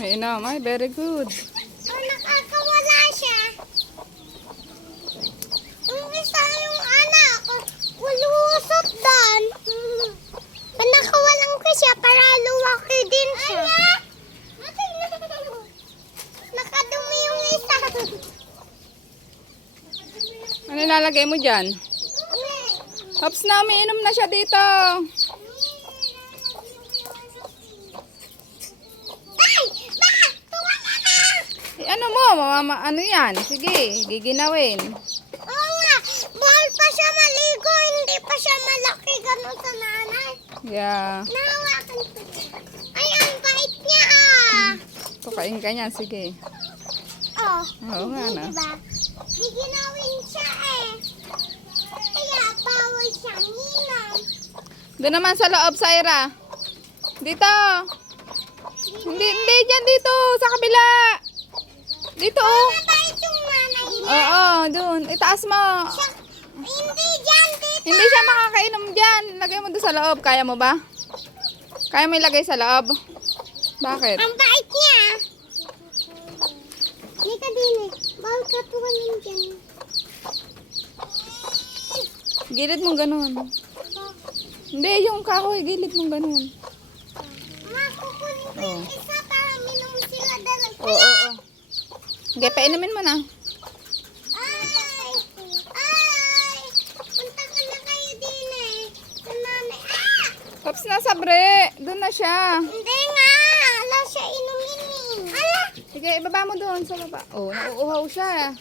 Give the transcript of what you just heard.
May inom. Ay, very good. Oh, nakakawala siya. Yung isa yung anak, ulusot doon. Panakawalan ko siya para luwaki din siya. Nakadumi yung isa. Ano ilalagay mo dyan? Hops na, umiinom na siya dito. Ay! Bakit? Tuwala na! Ano mo? Ano yan? Sige, giginawin. Oo nga, bawal pa siya maligo, hindi pa siya malaki ganun sa nanay. Yeah. Nahawakan ko siya. Ay, ang bait niya ah. Tukain ka niyan, sige. Oh, Oo nga na. diba? Giginawin siya eh. Kaya bawal siyang inom. Doon naman sa loob, Syra. Dito. Hindi dyan, dito. Sa kabila. Dito, oh. Mabait yung nanay niya. Oo, doon. Itaas mo. Hindi dyan, dito. Hindi siya makakainom dyan. Lagay mo doon sa loob. Kaya mo ba? Kaya mo ilagay sa loob? Bakit? Ang bait niya. Hindi ka din eh. Bawal ka tuwanin dyan. Gilid mong ganun. Hindi, yung kahoy. Gilid mong ganun. Makukunin ko Oh. yung isa para minom sila dalawa. Oo. Sige, painumin mo na. Ay! Ay! Punta ka na kayo din eh. Sa nanay. Ah! Tops na sabre. Doon na siya. Hindi nga. Ala siya inumin eh. Ala! Sige, ibaba mo doon sa baba. Oh, nauuhaw siya.